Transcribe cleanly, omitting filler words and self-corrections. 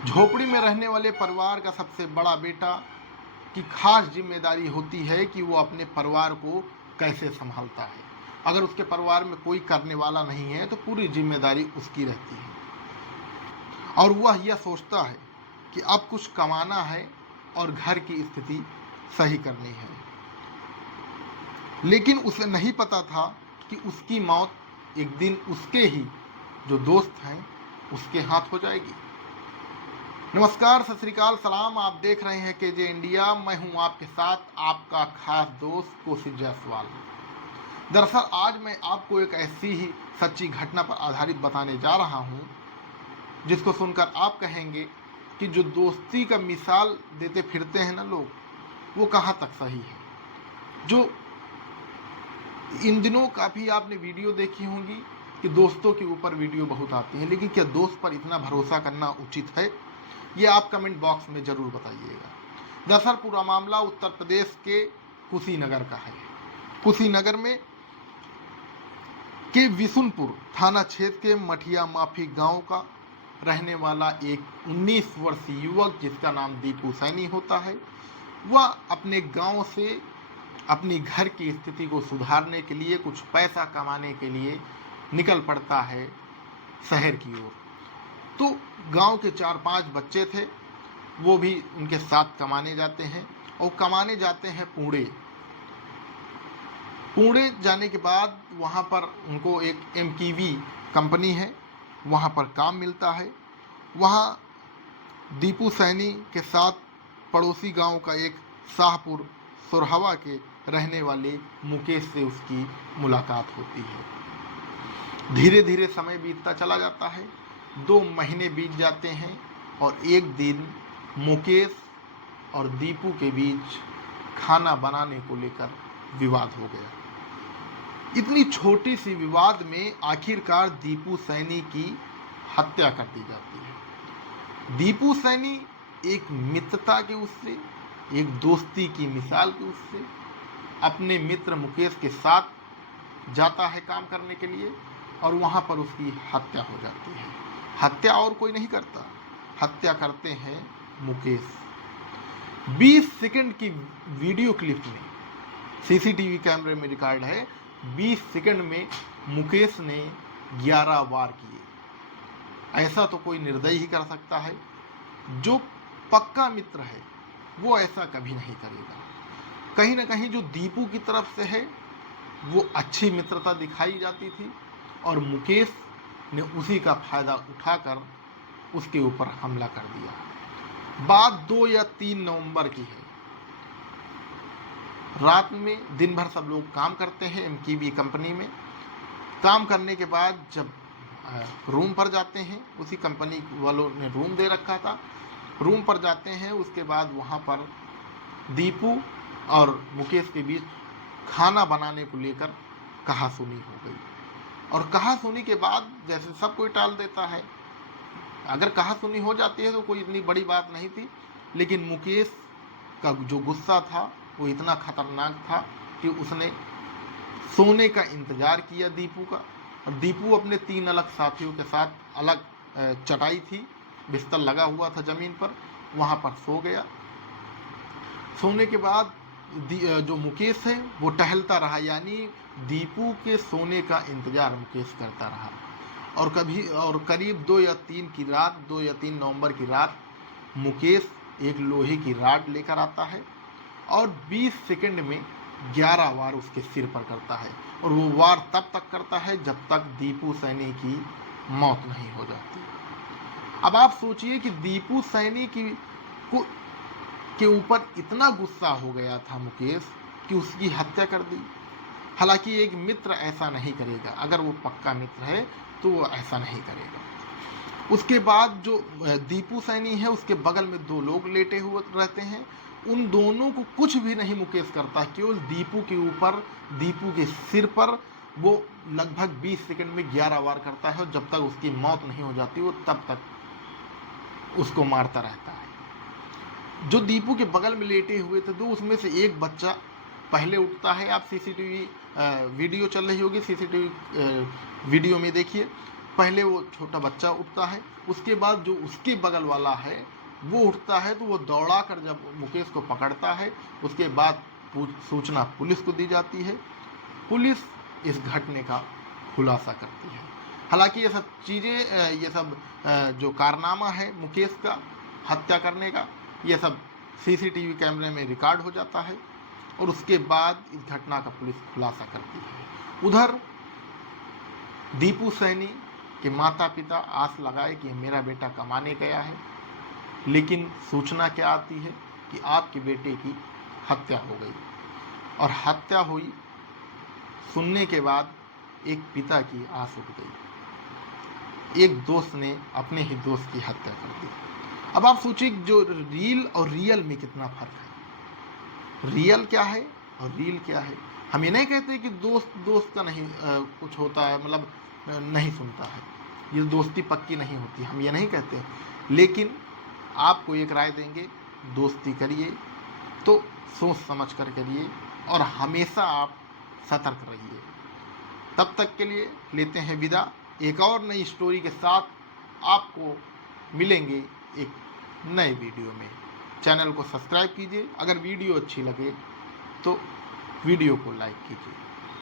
झोपड़ी में रहने वाले परिवार का सबसे बड़ा बेटा की खास जिम्मेदारी होती है कि वो अपने परिवार को कैसे संभालता है। अगर उसके परिवार में कोई करने वाला नहीं है तो पूरी जिम्मेदारी उसकी रहती है और वह यह सोचता है कि अब कुछ कमाना है और घर की स्थिति सही करनी है। लेकिन उसे नहीं पता था कि उसकी मौत एक दिन उसके ही जो दोस्त हैं उसके हाथ हो जाएगी। नमस्कार, सत श्री अकाल, सलाम। आप देख रहे हैं केजे इंडिया। मैं हूं आपके साथ आपका खास दोस्त कौशिक जायसवाल। दरअसल आज मैं आपको एक ऐसी ही सच्ची घटना पर आधारित बताने जा रहा हूं जिसको सुनकर आप कहेंगे कि जो दोस्ती का मिसाल देते फिरते हैं ना लोग, वो कहाँ तक सही है। जो इन दिनों काफ़ी आपने वीडियो देखी होंगी कि दोस्तों के ऊपर वीडियो बहुत आती है, लेकिन क्या दोस्त पर इतना भरोसा करना उचित है? ये आप कमेंट बॉक्स में ज़रूर बताइएगा। दरअसल पूरा मामला उत्तर प्रदेश के कुशीनगर का है। कुशीनगर में के विशुनपुर थाना क्षेत्र के मठिया माफी गांव का रहने वाला एक 19 वर्षीय युवक जिसका नाम दीपू सैनी होता है, वह अपने गांव से अपनी घर की स्थिति को सुधारने के लिए, कुछ पैसा कमाने के लिए निकल पड़ता है शहर की ओर। तो गांव के 4-5 बच्चे थे, वो भी उनके साथ कमाने जाते हैं और कमाने जाते हैं पुणे। पुणे जाने के बाद वहाँ पर उनको एक MKV कंपनी है, वहाँ पर काम मिलता है। वहाँ दीपू सैनी के साथ पड़ोसी गांव का एक शाहपुर सोरहवा के रहने वाले मुकेश से उसकी मुलाकात होती है। धीरे धीरे समय बीतता चला जाता है। 2 महीने बीत जाते हैं और एक दिन मुकेश और दीपू के बीच खाना बनाने को लेकर विवाद हो गया। इतनी छोटी सी विवाद में आखिरकार दीपू सैनी की हत्या कर दी जाती है। दीपू सैनी एक मित्रता के उससे, एक दोस्ती की मिसाल के उससे अपने मित्र मुकेश के साथ जाता है काम करने के लिए और वहाँ पर उसकी हत्या हो जाती है। हत्या और कोई नहीं करता, हत्या करते हैं मुकेश। 20 सेकंड की वीडियो क्लिप में, CCTV कैमरे में रिकॉर्ड है, 20 सेकंड में मुकेश ने 11 वार किए। ऐसा तो कोई निर्दयी ही कर सकता है। जो पक्का मित्र है वो ऐसा कभी नहीं करेगा। कहीं ना कहीं जो दीपू की तरफ से है वो अच्छी मित्रता दिखाई जाती थी और मुकेश ने उसी का फायदा उठाकर उसके ऊपर हमला कर दिया। बात 2 या 3 नवंबर की है। रात में दिन भर सब लोग काम करते हैं MKV कंपनी में। काम करने के बाद जब रूम पर जाते हैं, उसी कंपनी वालों ने रूम दे रखा था, रूम पर जाते हैं, उसके बाद वहाँ पर दीपू और मुकेश के बीच खाना बनाने को लेकर कहासुनी हो गई। और कहासुनी के बाद जैसे सब कोई टाल देता है, अगर कहासुनी हो जाती है तो कोई इतनी बड़ी बात नहीं थी, लेकिन मुकेश का जो गुस्सा था वो इतना खतरनाक था कि उसने सोने का इंतज़ार किया दीपू का। और दीपू अपने 3 अलग साथियों के साथ, अलग चटाई थी, बिस्तर लगा हुआ था ज़मीन पर, वहाँ पर सो गया। सोने के बाद जो मुकेश है वो टहलता रहा, यानी दीपू के सोने का इंतज़ार मुकेश करता रहा। और करीब 2 या 3 नवंबर की रात मुकेश एक लोहे की राड लेकर आता है और 20 सेकंड में 11 वार उसके सिर पर करता है। और वो वार तब तक करता है जब तक दीपू सैनी की मौत नहीं हो जाती। अब आप सोचिए कि दीपू सैनी के ऊपर इतना गुस्सा हो गया था मुकेश कि उसकी हत्या कर दी। हालांकि एक मित्र ऐसा नहीं करेगा, अगर वो पक्का मित्र है तो वो ऐसा नहीं करेगा। उसके बाद जो दीपू सैनी है उसके बगल में 2 लोग लेटे हुए रहते हैं। उन दोनों को कुछ भी नहीं मुकेश करता, केवल दीपू के ऊपर, दीपू के सिर पर वो लगभग 20 सेकंड में 11 वार करता है और जब तक उसकी मौत नहीं हो जाती वो तब तक उसको मारता रहता है। जो दीपू के बगल में लेटे हुए थे 2, उसमें से एक बच्चा पहले उठता है। आप CCTV वीडियो चल रही होगी, CCTV वीडियो में देखिए, पहले वो छोटा बच्चा उठता है, उसके बाद जो उसके बगल वाला है वो उठता है, तो वो दौड़ा कर जब मुकेश को पकड़ता है, उसके बाद सूचना पुलिस को दी जाती है। पुलिस इस घटने का खुलासा करती है। हालांकि ये सब चीज़ें, ये सब जो कारनामा है मुकेश का हत्या करने का, ये सब सीसीटीवी कैमरे में रिकॉर्ड हो जाता है और उसके बाद इस घटना का पुलिस खुलासा करती है। उधर दीपू सैनी के माता पिता आस लगाए कि मेरा बेटा कमाने गया है, लेकिन सूचना क्या आती है कि आपके बेटे की हत्या हो गई। और हत्या हुई सुनने के बाद एक पिता की आस उठ गई। एक दोस्त ने अपने ही दोस्त की हत्या कर दी। अब आप सोचिए जो रील और रियल में कितना फर्क है। रियल क्या है और रील क्या है। हम ये नहीं कहते कि दोस्त दोस्त का नहीं कुछ होता है, मतलब नहीं सुनता है, ये दोस्ती पक्की नहीं होती, हम ये नहीं कहते। लेकिन आपको एक राय देंगे, दोस्ती करिए तो सोच समझ कर करिए और हमेशा आप सतर्क रहिए। तब तक के लिए लेते हैं विदा। एक और नई स्टोरी के साथ आपको मिलेंगे एक नए वीडियो में। चैनल को सब्सक्राइब कीजिए, अगर वीडियो अच्छी लगे तो वीडियो को लाइक कीजिए।